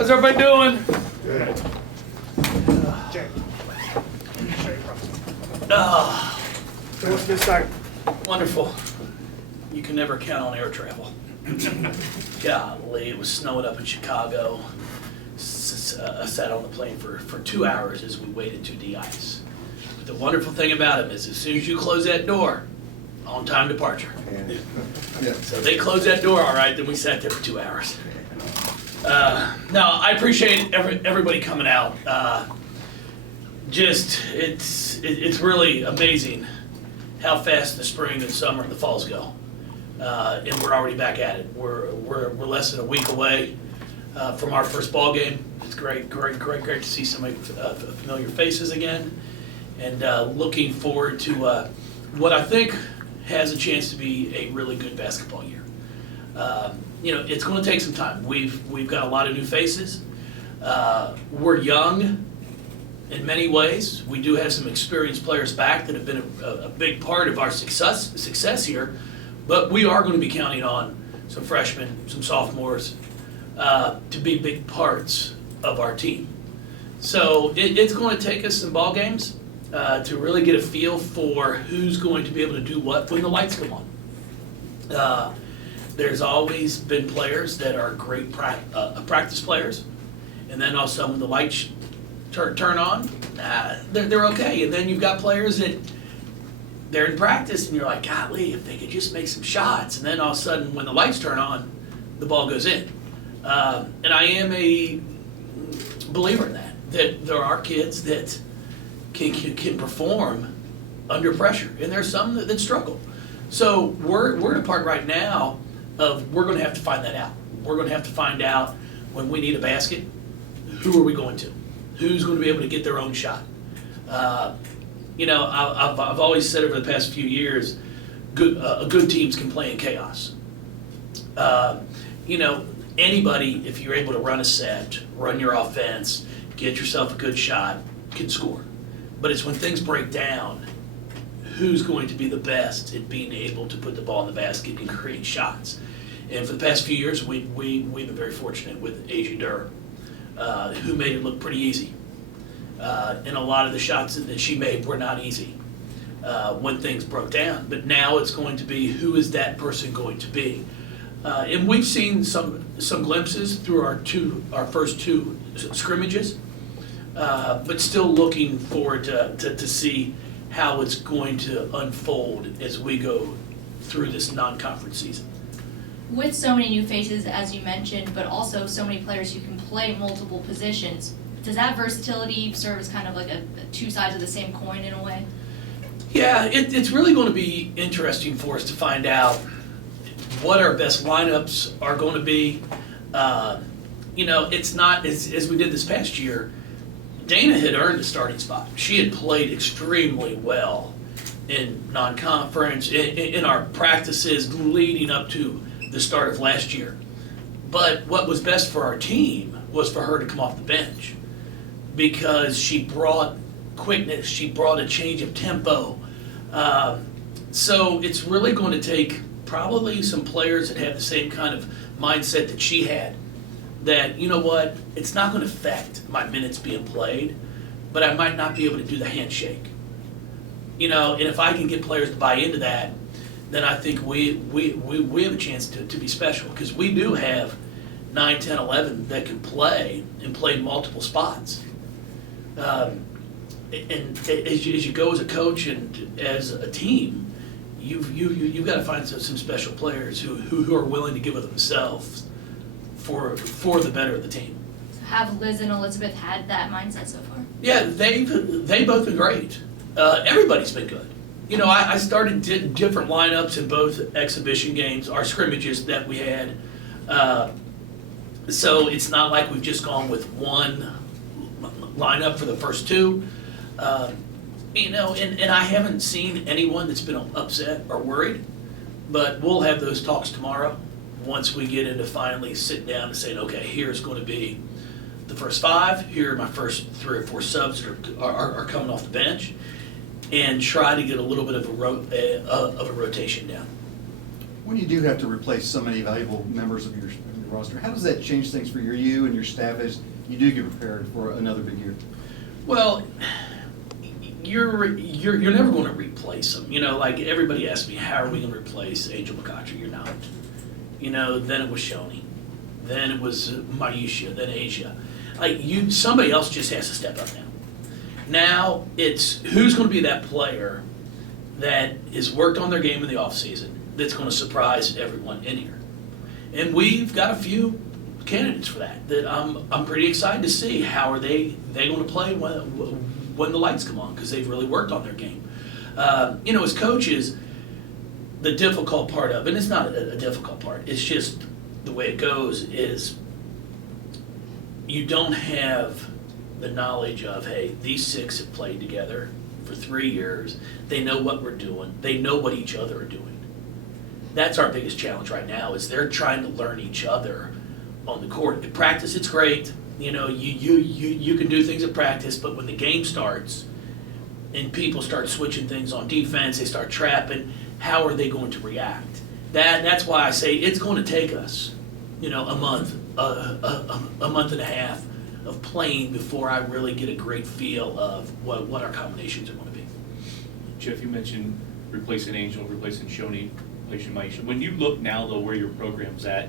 How's everybody doing? Good. So what's this start? Wonderful. You can never count on air travel. Golly, it was snowing up in Chicago. I sat on the plane for 2 hours as we waited to de-ice. But the wonderful thing about it is as soon as you close that door, on-time departure. Yeah. So they closed that door all right, then we sat there for 2 hours. No, I appreciate everybody coming out. It's really amazing how fast the spring and summer and the falls go. And we're already back at it. We're less than a week away from our first ball game. It's great to see so many familiar faces again, and looking forward to what I think has a chance to be a really good basketball year. It's going to take some time. We've got a lot of new faces. We're young in many ways. We do have some experienced players back that have been a big part of our success here, but we are going to be counting on some freshmen, some sophomores, to be big parts of our team. So it's going to take us some ball games to really get a feel for who's going to be able to do what when the lights come on. There's always been players that are great practice players, and then also when the lights turn on, they're okay. And then you've got players that they're in practice, and you're like, golly, if they could just make some shots. And then all of a sudden, when the lights turn on, the ball goes in. And I am a believer in that there are kids that can perform under pressure, and there's some that struggle. So we're in a part right now of we're going to have to find that out. We're going to have to find out when we need a basket, who are we going to? Who's going to be able to get their own shot? I've always said over the past few years, good teams can play in chaos. Anybody, if you're able to run a set, run your offense, get yourself a good shot, can score. But it's when things break down, who's going to be the best at being able to put the ball in the basket and create shots. And for the past few years, we've been very fortunate with Asia Durham, who made it look pretty easy. And a lot of the shots that she made were not easy when things broke down. But now it's going to be, who is that person going to be? And we've seen some glimpses through our first two scrimmages, but still looking forward to see how it's going to unfold as we go through this non-conference season. With so many new faces, as you mentioned, but also so many players who can play multiple positions, does that versatility serve as kind of like a two sides of the same coin in a way? Yeah, it's really going to be interesting for us to find out what our best lineups are going to be. It's not, as we did this past year, Dana had earned a starting spot. She had played extremely well in non-conference, in our practices leading up to the start of last year. But what was best for our team was for her to come off the bench, because she brought quickness, she brought a change of tempo. So it's really going to take probably some players that have the same kind of mindset that she had, that, you know what, it's not going to affect my minutes being played, but I might not be able to do the handshake. And if I can get players to buy into that, then I think we have a chance to be special, because we do have 9, 10, 11 that can play and play multiple spots. And as you go as a coach and as a team, you've got to find some special players who are willing to give of themselves for the better of the team. So have Liz and Elizabeth had that mindset so far? Yeah, they've both been great. Everybody's been good. I started different lineups in both exhibition games, our scrimmages that we had. So it's not like we've just gone with one lineup for the first two. And I haven't seen anyone that's been upset or worried, but we'll have those talks tomorrow once we get into finally sitting down and saying, okay, here's going to be the first 5, here are my first 3 or 4 subs that are coming off the bench, and try to get a little bit of a rotation down. When you do have to replace so many valuable members of your roster. How does that change things for you and your staff as you do get prepared for another big year? Well, you're never going to replace them. You know, like everybody asks me, how are we going to replace Angel McCoughtry? You're not. You know, then it was Shoney, then it was Maisha, then Asia. Like somebody else just has to step up now. Now it's who's going to be that player that has worked on their game in the offseason that's going to surprise everyone in here. And we've got a few candidates for that I'm pretty excited to see how are they going to play when the lights come on, because they've really worked on their game. You know, as coaches, the difficult part of, and it's not a difficult part, it's just the way it goes, is you don't have the knowledge of, hey, these 6 have played together for 3 years, they know what we're doing, they know what each other are doing. That's our biggest challenge right now, is they're trying to learn each other on the court. In practice, it's great. You know, you can do things at practice, but when the game starts and people start switching things on defense, they start trapping, how are they going to react? That's why I say it's going to take us, you know, a month and a half of playing before I really get a great feel of what our combinations are going to be. Jeff, you mentioned replacing Angel, replacing Shoney, replacing Maisha. When you look now, though, where your program's at,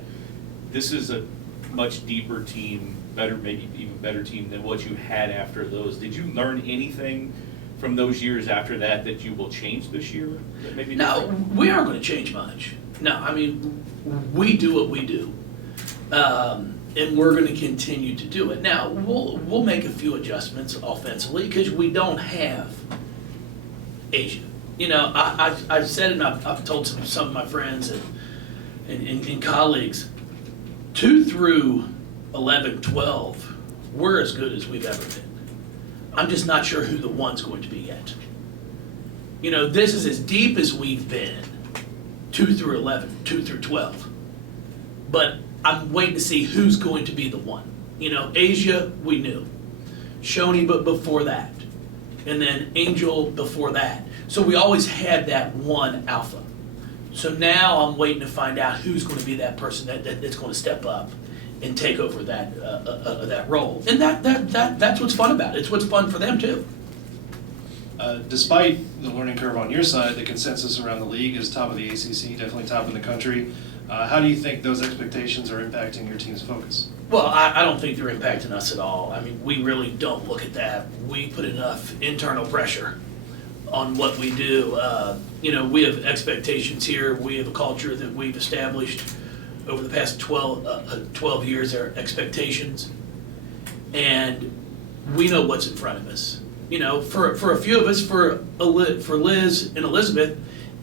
this is a much deeper team, better, maybe even better team than what you had after those. Did you learn anything from those years after that you will change this year? That maybe No, we aren't going to change much. No, I mean, we do what we do, and we're going to continue to do it. Now, we'll make a few adjustments offensively because we don't have Asia. You know, I've said it, and I've told some of my friends and colleagues, 2 through 11, 12, we're as good as we've ever been. I'm just not sure who the one's going to be yet. You know, this is as deep as we've been, 2 through 11, 2 through 12. But I'm waiting to see who's going to be the one. You know, Asia, we knew. Shoney, but before that. And then Angel before that. So we always had that one alpha. So now I'm waiting to find out who's going to be that person that's going to step up and take over that role. And that's what's fun about it. It's what's fun for them too. Despite the learning curve on your side, the consensus around the league is top of the ACC, definitely top in the country. How do you think those expectations are impacting your team's focus? Well, I don't think they're impacting us at all. I mean, we really don't look at that. We put enough internal pressure on what we do. You know, we have expectations here. We have a culture that we've established over the past 12 years, our expectations. And we know what's in front of us. You know, for a few of us, for Liz and Elizabeth,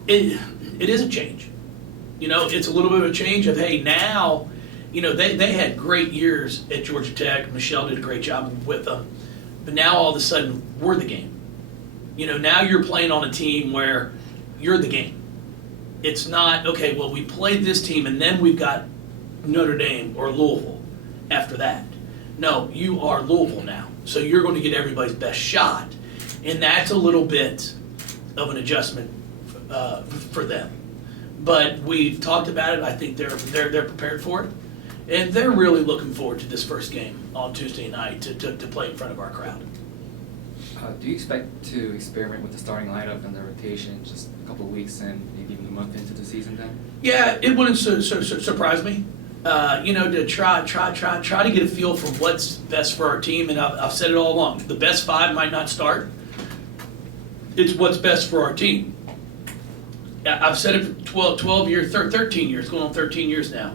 it is a change. You know, it's a little bit of a change of, hey, now, you know, they had great years at Georgia Tech. Michelle did a great job with them. But now all of a sudden, we're the game. You know, now you're playing on a team where you're the game. It's not, okay, well, we played this team and then we've got Notre Dame or Louisville after that. No, you are Louisville now. So you're going to get everybody's best shot. And that's a little bit of an adjustment for them. But we've talked about it. I think they're prepared for it. And they're really looking forward to this first game on Tuesday night to play in front of our crowd. Do you expect to experiment with the starting lineup and the rotation just a couple of weeks and maybe even a month into the season then? Yeah, it wouldn't surprise me. You know, to try to get a feel for what's best for our team. And I've said it all along. The best 5 might not start. It's what's best for our team. I've said it for 12 years, 13 years, going on 13 years now.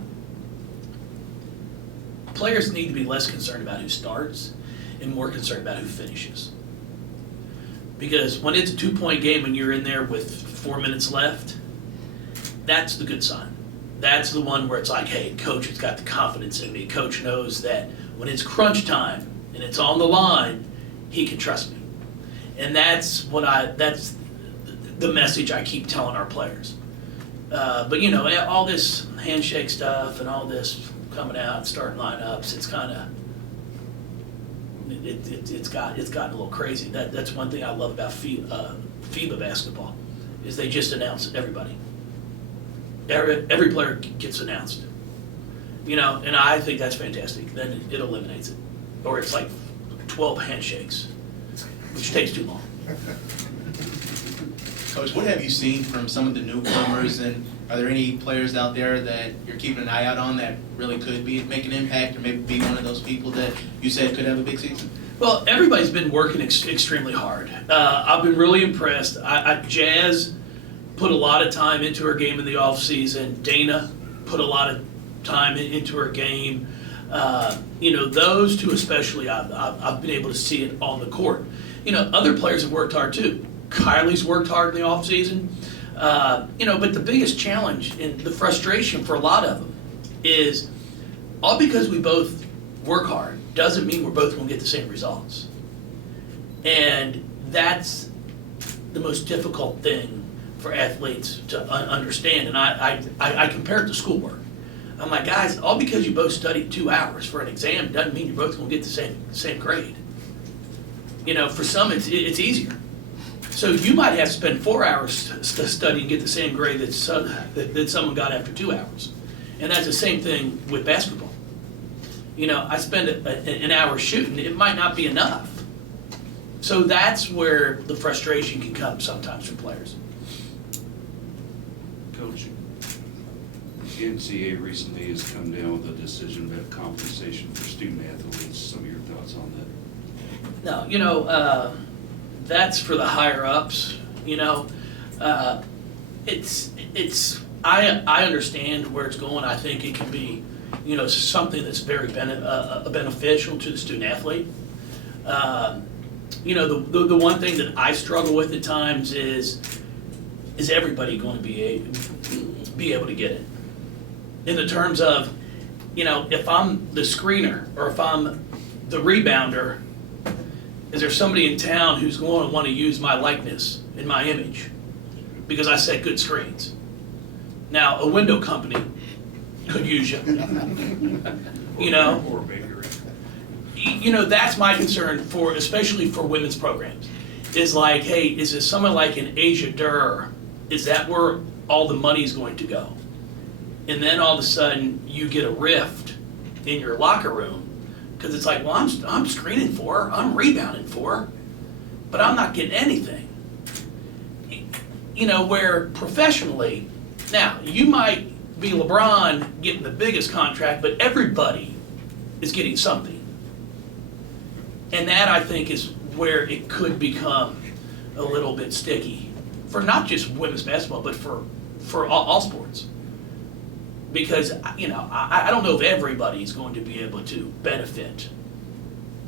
Players need to be less concerned about who starts and more concerned about who finishes. Because when it's a 2-point game and you're in there with 4 minutes left, that's the good sign. That's the one where it's like, hey, coach has got the confidence in me. Coach knows that when it's crunch time and it's on the line, he can trust me. And that's the message I keep telling our players. But you know, all this handshake stuff and all this coming out, starting lineups, it's kind of, it's gotten a little crazy. That's one thing I love about FIBA basketball, is they just announce everybody. Every player gets announced. And I think that's fantastic. Then it eliminates it. Or it's like 12 handshakes, which takes too long. Coach, what have you seen from some of the newcomers, and are there any players out there that you're keeping an eye out on that really could make an impact or maybe be one of those people that you said could have a big season? Well, everybody's been working extremely hard. I've been really impressed. Jazz put a lot of time into her game in the offseason. Dana put a lot of time into her game. Those two especially, I've been able to see it on the court. Other players have worked hard too. Kylie's worked hard in the offseason. But the biggest challenge and the frustration for a lot of them is all because we both work hard doesn't mean we're both going to get the same results. And that's the most difficult thing for athletes to understand. And I compare it to schoolwork. I'm like, guys, all because you both studied 2 hours for an exam doesn't mean you're both going to get the same grade. For some it's easier. So you might have to spend 4 hours to study and get the same grade that someone got after 2 hours. And that's the same thing with basketball. I spend an hour shooting, it might not be enough. So that's where the frustration can come sometimes from players. Coach, the NCAA recently has come down with a decision about compensation for student athletes. Some of your thoughts on that? No, that's for the higher ups. I understand where it's going. I think it can be, something that's very beneficial to the student athlete. The one thing that I struggle with at times is everybody going to be able to get it? In the terms of, if I'm the screener or if I'm the rebounder, is there somebody in town who's going to want to use my likeness and my image because I set good screens? Now, a window company could use you. Or a bakery. That's my concern especially for women's programs. Is like, hey, is this someone like an Asia Durr? Is that where all the money's going to go? And then all of a sudden you get a rift in your locker room because it's like, well, I'm screening for her, I'm rebounding for her, but I'm not getting anything. Where professionally, now you might be LeBron getting the biggest contract, but everybody is getting something. And that, I think, is where it could become a little bit sticky for not just women's basketball, but for all sports. Because, I don't know if everybody is going to be able to benefit.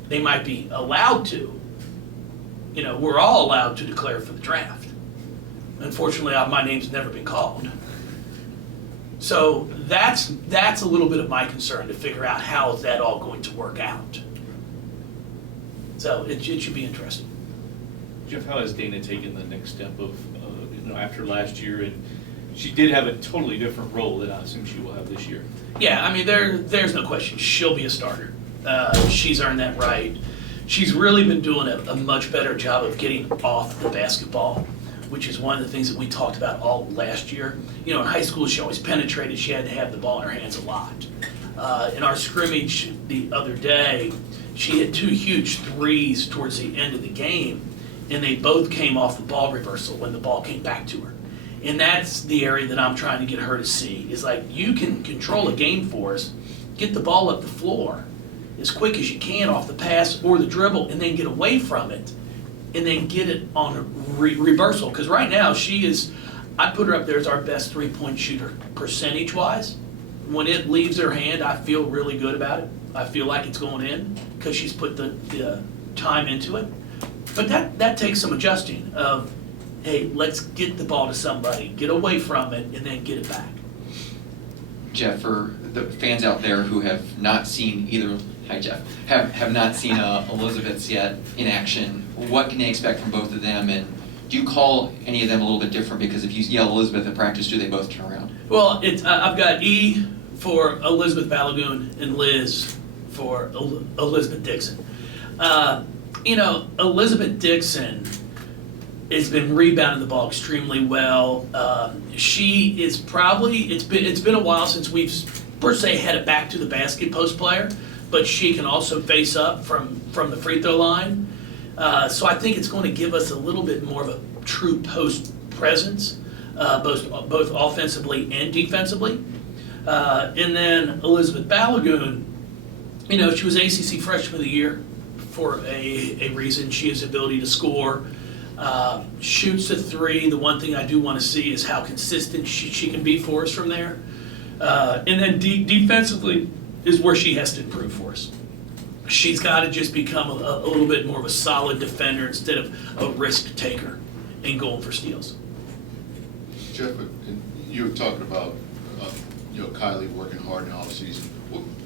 They might be allowed to. We're all allowed to declare for the draft. Unfortunately, my name's never been called. So that's a little bit of my concern to figure out how is that all going to work out. So it should be interesting. Jeff, how has Dana taken the next step of, after last year? And she did have a totally different role that I assume she will have this year. Yeah, there's no question. She'll be a starter. She's earned that right. She's really been doing a much better job of getting off the basketball, which is one of the things that we talked about all last year. In high school, she always penetrated. She had to have the ball in her hands a lot. In our scrimmage the other day, she hit 2 huge threes towards the end of the game, and they both came off the ball reversal when the ball came back to her. And that's the area that I'm trying to get her to see, is like, you can control a game for us, get the ball up the floor as quick as you can off the pass or the dribble, and then get away from it, and then get it on a reversal. Because right now, I put her up there as our best three-point shooter percentage-wise. When it leaves her hand, I feel really good about it. I feel like it's going in because she's put the time into it. But that takes some adjusting of, hey, let's get the ball to somebody, get away from it, and then get it back. Jeff, for the fans out there who have not seen either, hi Jeff, have not seen Elizabeth's yet in action, what can they expect from both of them? And do you call any of them a little bit different? Because if you yell Elizabeth at practice, do they both turn around? Well, I've got E for Elizabeth Balagoon and Liz for Elizabeth Dixon. Elizabeth Dixon has been rebounding the ball extremely well. She is probably, it's been a while since we've per se head it back to the basket post player, but she can also face up from the free throw line. So I think it's going to give us a little bit more of a true post presence, both offensively and defensively. And then Elizabeth Balagoon, you know, she was ACC Freshman of the Year for a reason. She has the ability to score, shoots a three. The one thing I do want to see is how consistent she can be for us from there. And then defensively is where she has to improve for us. She's got to just become a little bit more of a solid defender instead of a risk taker and going for steals. Jeff, you were talking about Kylie working hard in the offseason.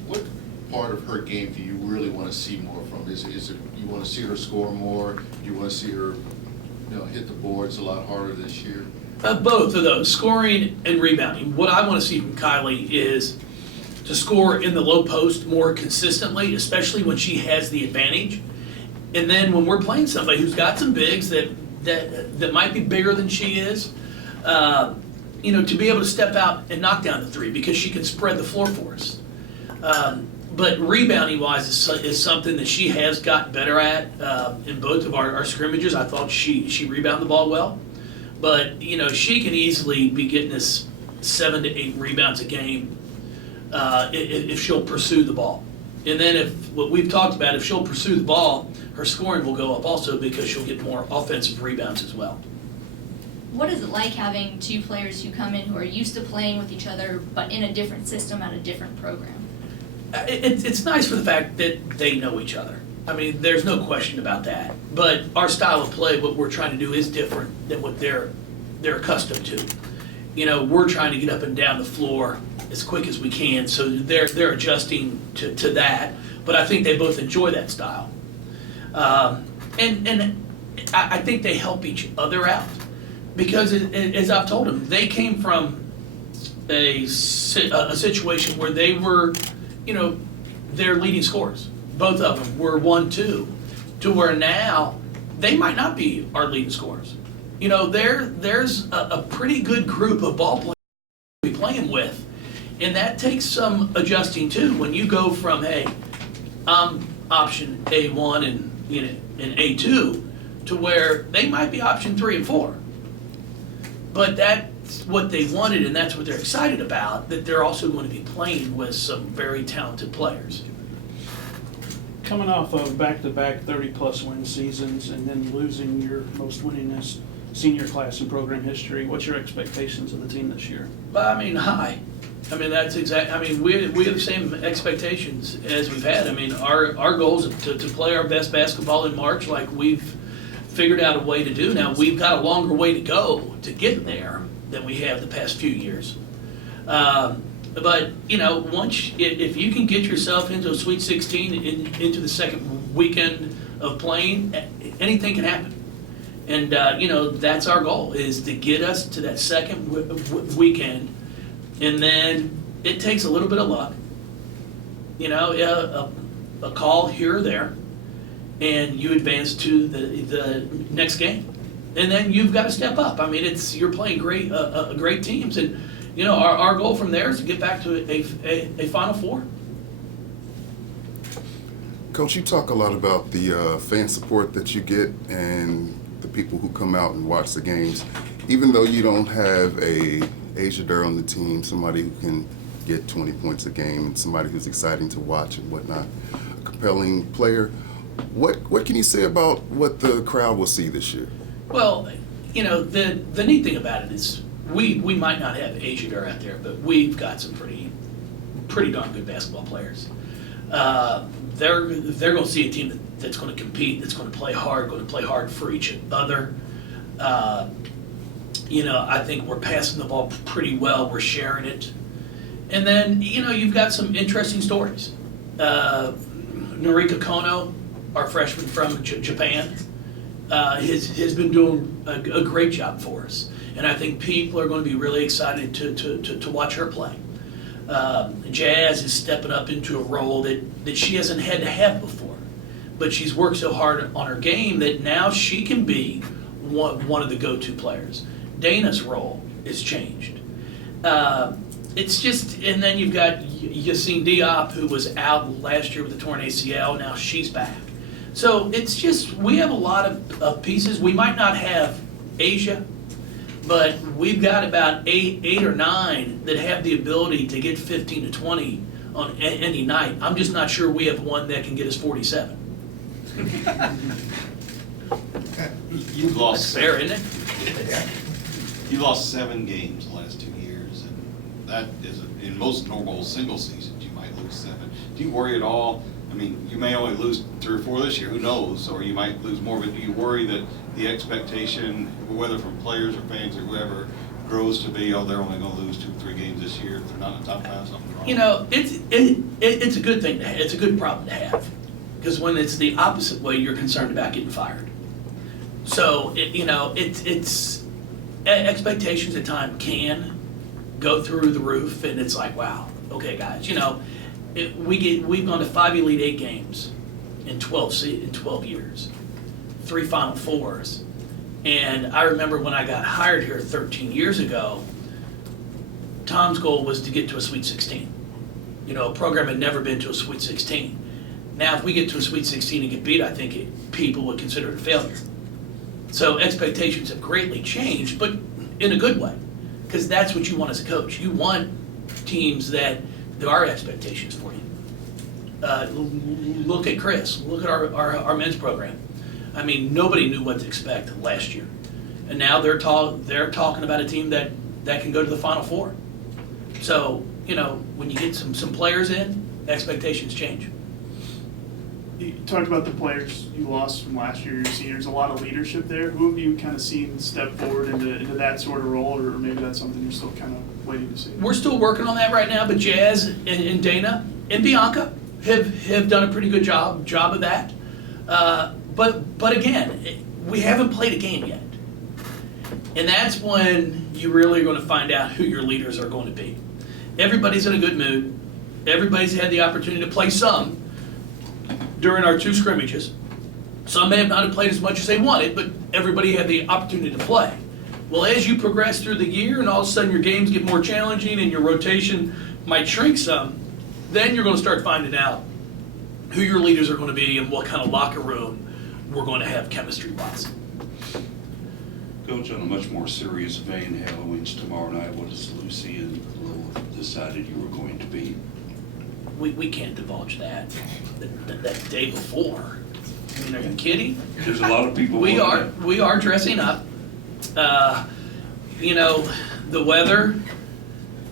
What part of her game do you really want to see more from? Is it you want to see her score more? Do you want to see her hit the boards a lot harder this year? Both of those, scoring and rebounding. What I want to see from Kylie is to score in the low post more consistently, especially when she has the advantage. And then when we're playing somebody who's got some bigs that might be bigger than she is, to be able to step out and knock down the three because she can spread the floor for us. But rebounding wise is something that she has gotten better at in both of our scrimmages. I thought she rebounded the ball well. But, she can easily be getting us 7 to 8 rebounds a game if she'll pursue the ball. And then what we've talked about, if she'll pursue the ball, her scoring will go up also because she'll get more offensive rebounds as well. What is it like having two players who come in who are used to playing with each other but in a different system at a different program? It's nice for the fact that they know each other. I mean, there's no question about that. But our style of play, what we're trying to do is different than what they're accustomed to. We're trying to get up and down the floor as quick as we can, so they're adjusting to that. But I think they both enjoy that style. And I think they help each other out. Because as I've told them, they came from a situation where they were, their leading scorers. Both of them were 1-2, to where now they might not be our leading scorers. There's a pretty good group of ball players we're playing with, and that takes some adjusting too. When you go from, hey, I'm option A1 and A2, to where they might be option 3 and 4. But that's what they wanted, and that's what they're excited about, that they're also going to be playing with some very talented players. Coming off of back-to-back 30-plus win seasons and then losing your most winningest senior class in program history, what's your expectations of the team this year? High. That's exactly. We have the same expectations as we've had. Our goal is to play our best basketball in March, like we've figured out a way to do. Now we've got a longer way to go to get there than we have the past few years. But if you can get yourself into a Sweet 16 into the second weekend of playing, anything can happen. And that's our goal, is to get us to that second weekend, and then it takes a little bit of luck, a call here or there, and you advance to the next game, and then you've got to step up. You're playing great teams, and our goal from there is to get back to a Final Four. Coach, you talk a lot about the fan support that you get and the people who come out and watch the games. Even though you don't have a Asia Durr on the team, somebody who can get 20 points a game and somebody who's exciting to watch and whatnot, a compelling player, what can you say about what the crowd will see this year? Well, the neat thing about it is we might not have Asia Durr out there, but we've got some pretty darn good basketball players. They're going to see a team that's going to compete, that's going to play hard for each other. I think we're passing the ball pretty well. We're sharing it. And then, you've got some interesting stories. Norika Kono, our freshman from Japan, has been doing a great job for us. And I think people are going to be really excited to watch her play. Jazz is stepping up into a role that she hasn't had to have before. But she's worked so hard on her game that now she can be one of the go-to players. Dana's role is changed. it's just, and then you've got Yassine Diop, who was out last year with a torn ACL, now she's back. So it's just, we have a lot of pieces. We might not have Asia, but we've got about eight or nine that have the ability to get 15 to 20 on any night. I'm just not sure we have one that can get us 47. You've lost. That's fair, isn't it? You lost 7 games the last 2 years, and that is, in most normal single seasons, you might lose 7. Do you worry at all? I mean, you may only lose 3 or 4 this year, who knows, or you might lose more, but do you worry that the expectation, whether from players or fans or whoever, grows to be, oh, they're only gonna lose 2 or 3 games this year if they're not in the top 5, something wrong? You know, it's a good thing to have. It's a good problem to have. Because when it's the opposite way, you're concerned about getting fired. So, expectations at times can go through the roof, and it's like, wow, okay, guys, we've gone to 5 Elite 8 games in 12 years, 3 Final Fours, and I remember when I got hired here 13 years ago, Tom's goal was to get to a Sweet 16. A program had never been to a Sweet 16. Now, if we get to a Sweet 16 and get beat, I think people would consider it a failure. So expectations have greatly changed, but in a good way, because that's what you want as a coach. You want teams that there are expectations for you. Look at Chris. Look at our men's program. I mean, nobody knew what to expect last year, and now they're talking about a team that can go to the Final Four. So when you get some players in, expectations change. You talked about the players you lost from last year, your seniors, a lot of leadership there. Who have you kind of seen step forward into that sort of role, or maybe that's something you're still kind of waiting to see? We're still working on that right now, but Jazz and Dana and Bianca have done a pretty good job of that. But again, we haven't played a game yet. And that's when you really are going to find out who your leaders are going to be. Everybody's in a good mood. Everybody's had the opportunity to play some during our 2 scrimmages. Some may have not played as much as they wanted, but everybody had the opportunity to play. Well, as you progress through the year and all of a sudden your games get more challenging and your rotation might shrink some, then you're going to start finding out who your leaders are going to be and what kind of locker room we're going to have chemistry-wise. Coach, on a much more serious vein, Halloween's tomorrow night. What has Lucy and Lil decided you were going to be? We can't divulge that day before. I mean, are you kidding? There's a lot of people. We are dressing up. The weather.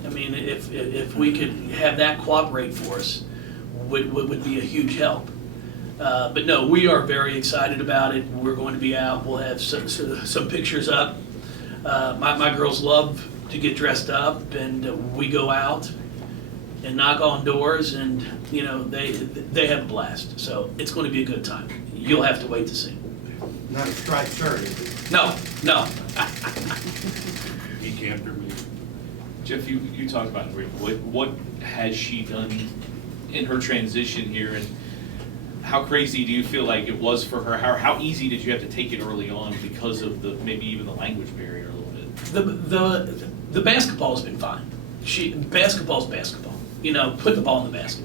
I mean, if we could have that cooperate for us, would be a huge help. But no, we are very excited about it. We're going to be out. We'll have some pictures up. My girls love to get dressed up, and we go out and knock on doors, and they have a blast. So it's going to be a good time. You'll have to wait to see. Not a striped shirt, is it? No. He can't me. Jeff, you talked about Rita. What has she done in her transition here, and how crazy do you feel like it was for her? How easy did you have to take it early on because of maybe even the language barrier a little bit? The basketball's been fine. Basketball's basketball. Put the ball in the basket.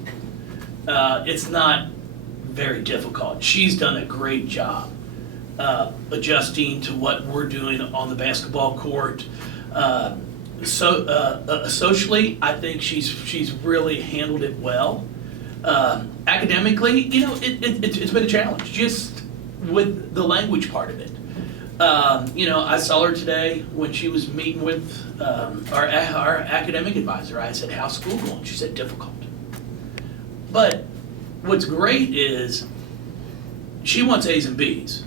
It's not very difficult. She's done a great job adjusting to what we're doing on the basketball court. Socially, I think she's really handled it well. Academically, it's been a challenge just with the language part of it. I saw her today when she was meeting with our academic advisor. I said, "How's school going?" She said, "Difficult." But what's great is she wants A's and B's.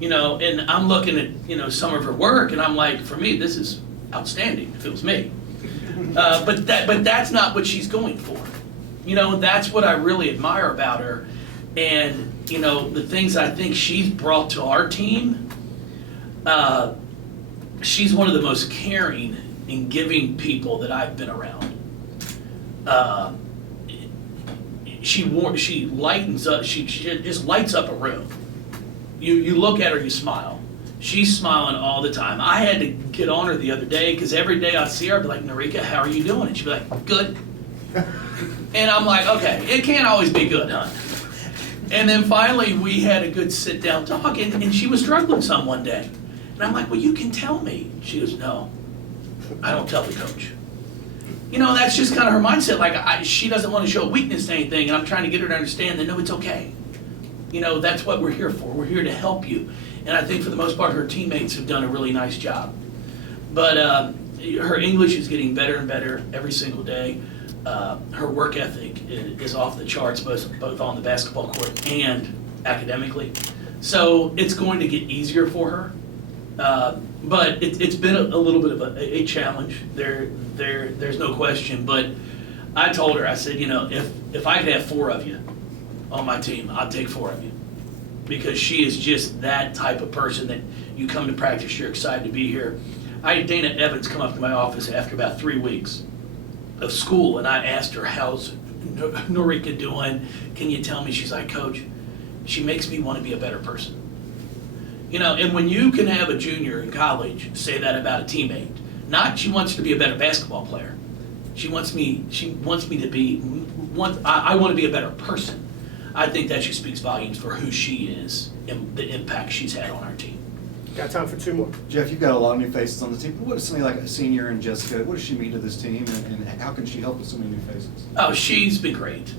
And I'm looking at some of her work, and I'm like, for me, this is outstanding if it was me. But that's not what she's going for. That's what I really admire about her. And, the things I think she's brought to our team, she's one of the most caring and giving people that I've been around. She lightens up, she just lights up a room. You look at her, you smile. She's smiling all the time. I had to get on her the other day because every day I'd see her, I'd be like, Narika, how are you doing? And she'd be like, good. And I'm like, okay, it can't always be good, huh? And then finally we had a good sit down talk, and she was struggling some one day. And I'm like, well, you can tell me. She goes, no, I don't tell the coach. You know, that's just kind of her mindset. Like, she doesn't want to show weakness to anything, and I'm trying to get her to understand that, no, it's okay. You know, that's what we're here for. We're here to help you. And I think for the most part, her teammates have done a really nice job. But her English is getting better and better every single day. Her work ethic is off the charts, both on the basketball court and academically. So it's going to get easier for her. But it's been a little bit of a challenge. There's no question. But I told her, I said, you know, if I could have 4 of you on my team, I'd take 4 of you. Because she is just that type of person that you come to practice, you're excited to be here. I had Dana Evans come up to my office after about 3 weeks of school, and I asked her, how's Norika doing? Can you tell me? She's like, Coach, she makes me want to be a better person. You know, and when you can have a junior in college say that about a teammate, not she wants to be a better basketball player. She wants me to be, I want to be a better person. I think that just speaks volumes for who she is and the impact she's had on our team. Got time for 2 more. Jeff, you've got a lot of new faces on the team. What does somebody like a senior and Jessica, what does she mean to this team, and how can she help with so many new faces? Oh, she's been great.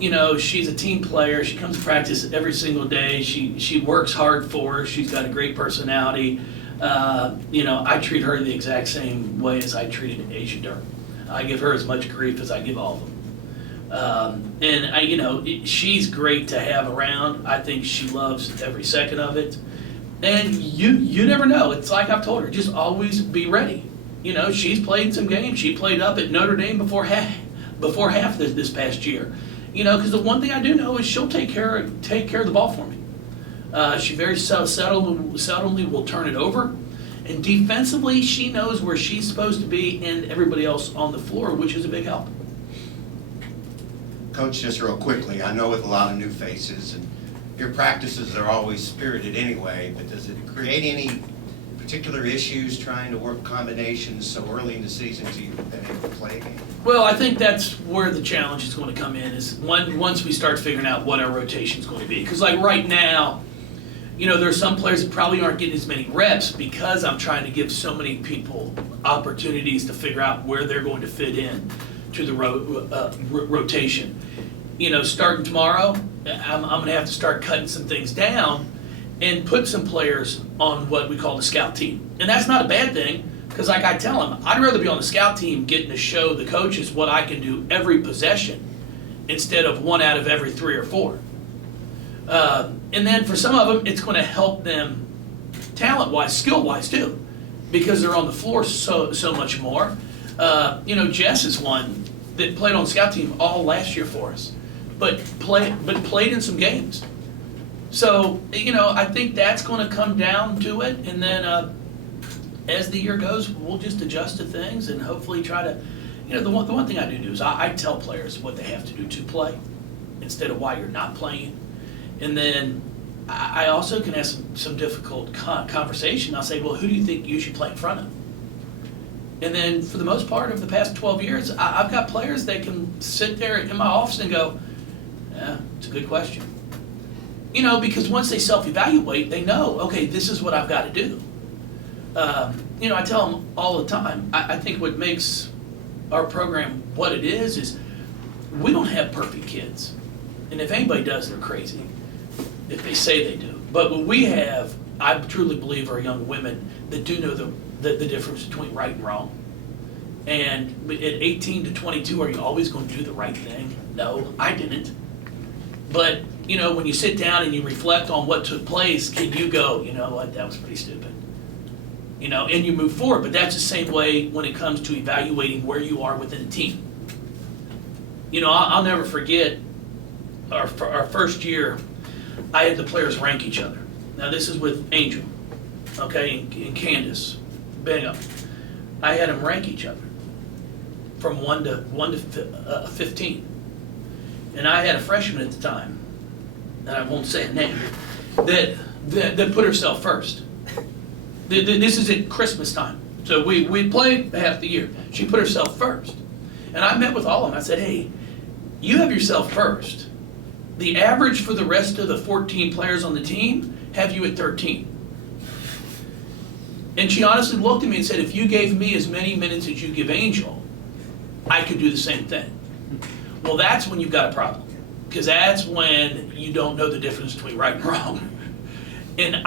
You know, she's a team player. She comes to practice every single day. She works hard for us. She's got a great personality. You know, I treat her the exact same way as I treated Asia Durham. I give her as much grief as I give all of them. And you know, she's great to have around. I think she loves every second of it. And you never know. It's like I've told her, just always be ready. You know, she's played some games. She played up at Notre Dame before half this past year. You know, because the one thing I do know is she'll take care of the ball for me. She very seldomly will turn it over. And defensively, she knows where she's supposed to be and everybody else on the floor, which is a big help. Coach, just real quickly, I know with a lot of new faces, and your practices are always spirited anyway, but does it create any particular issues trying to work combinations so early in the season till you've been able to play a game? Well, I think that's where the challenge is going to come in, is once we start figuring out what our rotation is going to be. Because like right now, you know, there's some players that probably aren't getting as many reps because I'm trying to give so many people opportunities to figure out where they're going to fit in to the rotation. You know, starting tomorrow, I'm going to have to start cutting some things down and put some players on what we call the scout team. And that's not a bad thing, because like I tell them, I'd rather be on the scout team getting to show the coaches what I can do every possession instead of 1 out of every 3 or 4. And then for some of them, it's going to help them talent-wise, skill-wise too, because they're on the floor so much more. You know, Jess is one that played on the scout team all last year for us, but played in some games. So, you know, I think that's going to come down to it, and then as the year goes, we'll just adjust to things and hopefully try to, you know, the one thing I do is I tell players what they have to do to play instead of why you're not playing. And then I also can have some difficult conversation. I'll say, well, who do you think you should play in front of? And then for the most part of the past 12 years, I've got players that can sit there in my office and go, yeah, it's a good question. You know, because once they self-evaluate, they know, okay, this is what I've got to do. You know, I tell them all the time, I think what makes our program what it is we don't have perfect kids. And if anybody does, they're crazy, if they say they do. But what we have, I truly believe, are young women that do know the difference between right and wrong. And at 18 to 22, are you always going to do the right thing? No, I didn't. But, you know, when you sit down and you reflect on what took place, can you go, you know what, that was pretty stupid. You know, and you move forward. But that's the same way when it comes to evaluating where you are within a team. You know, I'll never forget our first year, I had the players rank each other. Now this is with Angel, okay, and Candace, Bingham. I had them rank each other from 1 to 15. And I had a freshman at the time, and I won't say a name, that put herself first. This is at Christmas time. So we played half the year. She put herself first. And I met with all of them. I said, hey, you have yourself first. The average for the rest of the 14 players on the team have you at 13. And she honestly looked at me and said, if you gave me as many minutes as you give Angel, I could do the same thing. Well, that's when you've got a problem. Because that's when you don't know the difference between right and wrong. And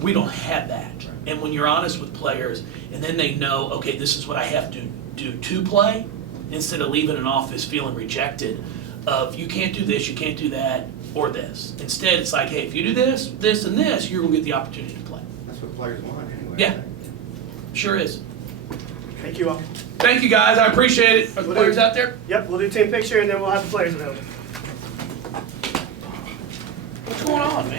we don't have that. And when you're honest with players, and then they know, okay, this is what I have to do to play, instead of leaving an office feeling rejected of you can't do this, you can't do that, or this. Instead, it's like, hey, if you do this, this, and this, you're going to get the opportunity to play. That's what players want anyway. Yeah, sure is. Thank you all. Thank you, guys. I appreciate it. Are the players out there? Yep, we'll do team picture and then we'll have the players available. What's going on, man?